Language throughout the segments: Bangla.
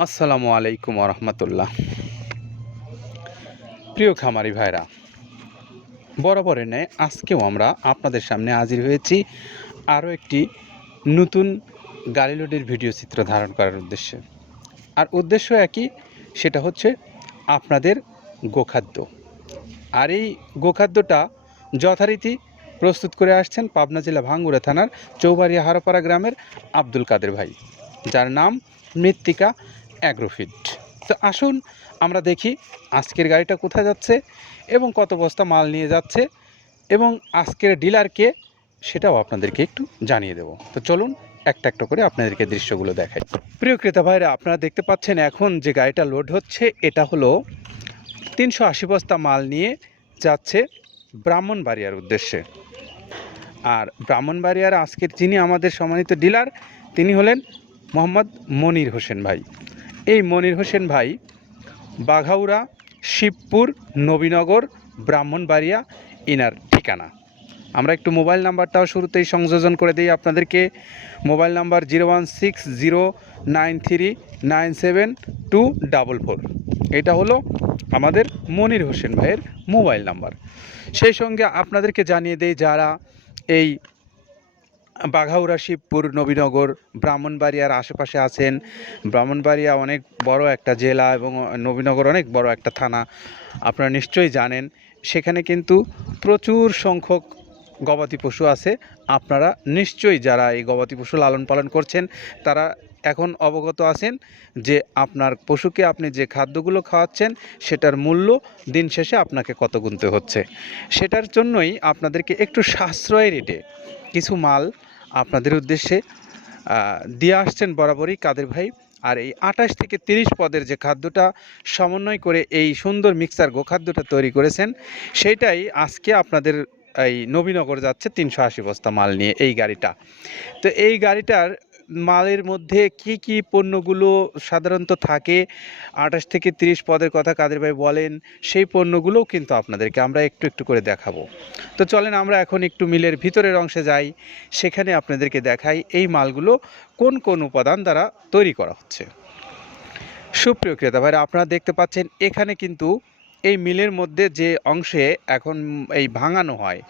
আসসালামু আলাইকুম রহমতুল্লাহ প্রিয় খামারি ভাইরা বরাবরের ন্যায় আজকেও আমরা আপনাদের সামনে হাজির হয়েছি আরও একটি নতুন গাড়ি লোডের ভিডিও চিত্র ধারণ করার উদ্দেশ্যে। আর উদ্দেশ্য একই, সেটা হচ্ছে আপনাদের গোখাদ্য। আর এই গোখাদ্যটা যথারীতি প্রস্তুত করে আসছেন পাবনা জেলা ভাঙ্গুড়া থানার চৌবাড়িয়া হারোপাড়া গ্রামের আব্দুল কাদের ভাই, যার নাম মৃত্তিকা অ্যাগ্রোফিট। তো আসুন আমরা দেখি আজকের গাড়িটা কোথায় যাচ্ছে এবং কত বস্তা মাল নিয়ে যাচ্ছে এবং আজকের ডিলারকে সেটাও আপনাদেরকে একটু জানিয়ে দেব। তো চলুন একটা একটা করে আপনাদেরকে দৃশ্যগুলো দেখাই। প্রিয় ক্রেতা ভাইরা, আপনারা দেখতে পাচ্ছেন এখন যে গাড়িটা লোড হচ্ছে, এটা হলো তিনশো আশি বস্তা মাল নিয়ে যাচ্ছে ব্রাহ্মণবাড়িয়ার উদ্দেশ্যে। আর ব্রাহ্মণবাড়িয়ার আজকের যিনি আমাদের সম্মানিত ডিলার, তিনি হলেন মোহাম্মদ মনির হোসেন ভাই। এই মনির হোসেন ভাই বাঘাউড়া, শিবপুর, নবীনগর, ব্রাহ্মণবাড়িয়া ইনার ঠিকানা। আমরা একটু মোবাইল নাম্বারটাও শুরুতেই সংযোজন করে দিই আপনাদেরকে। Mobile number zero one six zero nine three nine seven two double four. এটা হলো আমাদের মনির হোসেন ভাইয়ের মোবাইল নাম্বার। সেই সঙ্গে আপনাদেরকে জানিয়ে দেই যারা এই বাঘাউড়া, শিবপুর, নবীনগর, ব্রাহ্মণবাড়িয়ার আশেপাশে আছেন। ব্রাহ্মণবাড়িয়া অনেক বড় একটা জেলা এবং নবীনগর অনেক বড় একটা থানা। আপনারা নিশ্চয়ই জানেন, সেখানে কিন্তু প্রচুর সংখ্যক গবাদি পশু আছে, আপনারা নিশ্চয়ই যারা এই গবাদি পশু লালন পালন করছেন, তারা এখন অবগত আছেন যে আপনার পশুকে আপনি যে খাদ্যগুলো খাওয়াচ্ছেন, সেটার মূল্য দিন শেষে আপনাকে কত গুনতে হচ্ছে। সেটার জন্যই আপনাদেরকে একটু সাশ্রয় রেটে কিছু মাল আপনাদের উদ্দেশ্যে দিয়ে আসছেন বরাবরই কাদের ভাই। আর এই আঠাশ থেকে তিরিশ পদের যে খাদ্যটা সমন্বয় করে এই সুন্দর মিক্সার গোখাদ্যটা তৈরি করেছেন সেইটাই আজকে আপনাদের এই নবীনগর যাচ্ছে তিনশো আশি বস্তা মাল নিয়ে এই গাড়িটা। তো এই গাড়িটার মালের মধ্যে কি কি পণ্যগুলো সাধারণত থাকে? আঠাশ থেকে তিরিশ পদের কথা কাদের ভাই বলেন, সেই পণ্যগুলোও কিন্তু আপনাদেরকে আমরা একটু একটু করে দেখাবো। তো চলেন আমরা এখন একটু মিলের ভিতরের অংশে যাই, সেখানে আপনাদেরকে দেখাই এই মালগুলো কোন কোন উপাদান দ্বারা তৈরি করা হচ্ছে। সুপ্রিয় ক্রেতা ভাইরা, আপনারা দেখতে পাচ্ছেন এখানে কিন্তু এই মিলের মধ্যে যে অংশে এখন এই ভাঙানো হয়,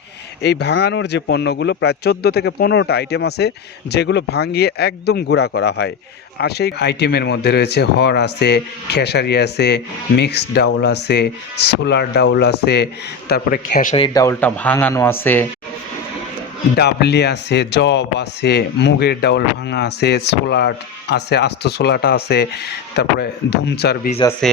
এই ভাঙানোর যে পণ্যগুলো প্রায় চোদ্দ থেকে পনেরোটা আইটেম আছে, যেগুলো ভাঙিয়ে একদম গুঁড়া করা হয়। আর সেই আইটেমের মধ্যে রয়েছে হর আছে, খেসারি আছে মিক্সড ডাউল আছে সোলার ডাউল আছে, তারপরে খেসারির ডাউলটা ভাঙানো আছে, ডাবলি আছে, জব আছে, মুগের ডাউল ভাঙা আছে ছোলাট আছে, আস্ত সোলাটা আছে, তারপরে ধুমচার বীজ আছে।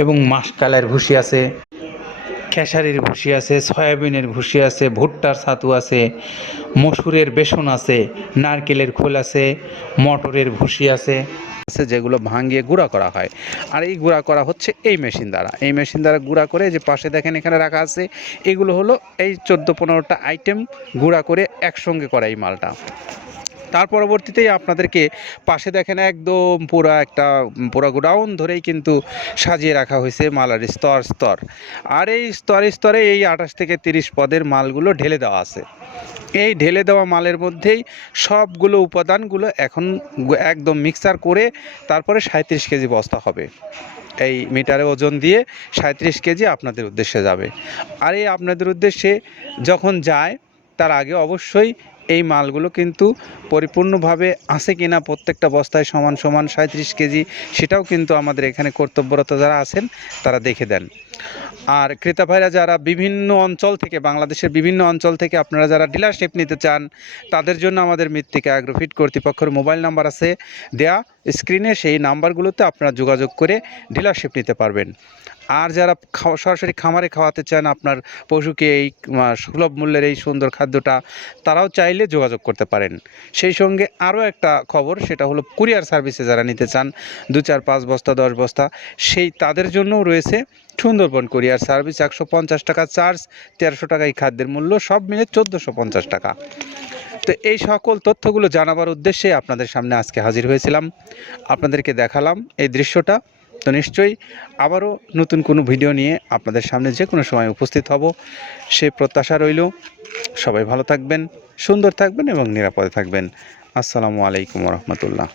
এবং মাসকালের ভুসি আছে, খেসারির ভুসি আছে, সয়াবিনের ভুসি আছে, ভুট্টার ছাতু আছে, মসুরের বেসন আছে, নারকেলের খোল আছে, মটরের ভুসি আছে। আছে যেগুলো ভাঙিয়ে গুঁড়া করা হয়। আর এই গুঁড়া করা হচ্ছে এই মেশিন দ্বারা। এই মেশিন দ্বারা গুঁড়া করে যে পাশে দেখেন এখানে রাখা আছে, এগুলো হলো এই চোদ্দ পনেরোটা আইটেম গুঁড়া করে একসঙ্গে করা এই মালটা। তার পরবর্তীতেই আপনাদেরকে পাশে দেখেন একদম পুরা একটা, পুরা গোডাউন ধরেই কিন্তু সাজিয়ে রাখা হয়েছে মালার স্তর স্তর। আর এই স্তরে স্তরে এই আঠাশ থেকে তিরিশ পদের মালগুলো ঢেলে দেওয়া আছে। এই ঢেলে দেওয়া মালের মধ্যেই সবগুলো উপাদানগুলো এখন একদম মিক্সার করে তারপরে সাঁত্রিশ কেজি বস্তা হবে। এই মিটারে ওজন দিয়ে সাঁত্রিশ কেজি আপনাদের উদ্দেশ্যে যাবে। আর এই আপনাদের উদ্দেশ্যে যখন যায়, তার আগে অবশ্যই এই মালগুলো কিন্তু পরিপূর্ণভাবে আছে কিনা প্রত্যেকটা বস্তায় সমান সমান সাঁত্রিশ কেজি, সেটাও কিন্তু আমাদের এখানে কর্তব্যরত যারা আছেন, তারা দেখে দেন। আর ক্রেতা ভাইরা যারা বিভিন্ন অঞ্চল থেকে, বাংলাদেশের বিভিন্ন অঞ্চল থেকে আপনারা যারা ডিলারশিপ নিতে চান, তাদের জন্য আমাদের মৃত্তিকা অ্যাগ্রোফিট কর্তৃপক্ষের মোবাইল নাম্বার আছে দেয়া স্ক্রিনে, সেই নাম্বারগুলোতে আপনারা যোগাযোগ করে ডিলারশিপ নিতে পারবেন। আর যারা সরাসরি খামারে খাওয়াতে চান আপনার পশুকে এই সুলভ মূল্যের এই সুন্দর খাদ্যটা, তারাও চাইলে যোগাযোগ করতে পারেন। সেই সঙ্গে আরও একটা খবর, সেটা হলো কুরিয়ার সার্ভিসে যারা নিতে চান, দু চার, পাঁচ বস্তা, দশ বস্তা, সেই তাদের জন্যও রয়েছে সুন্দরবন কুরিয়ার সার্ভিস, একশো পঞ্চাশ টাকা চার্জ, তেরোশো টাকা এই খাদ্যের মূল্য, সব মিলে চোদ্দোশো পঞ্চাশ টাকা। তো এই সকল তথ্যগুলো জানাবার উদ্দেশ্যে আপনাদের সামনে আজকে হাজির হয়েছিলাম। আপনাদেরকে দেখালাম এই দৃশ্যটা। তো নিশ্চয়ই আবারও নতুন কোনো ভিডিও নিয়ে আপনাদের সামনে যে কোনো সময় উপস্থিত হব, সে প্রত্যাশা রইল। সবাই ভালো থাকবেন। সুন্দর থাকবেন এবং নিরাপদে থাকবেন। আসসালামু আলাইকুম রহমতুল্লাহ।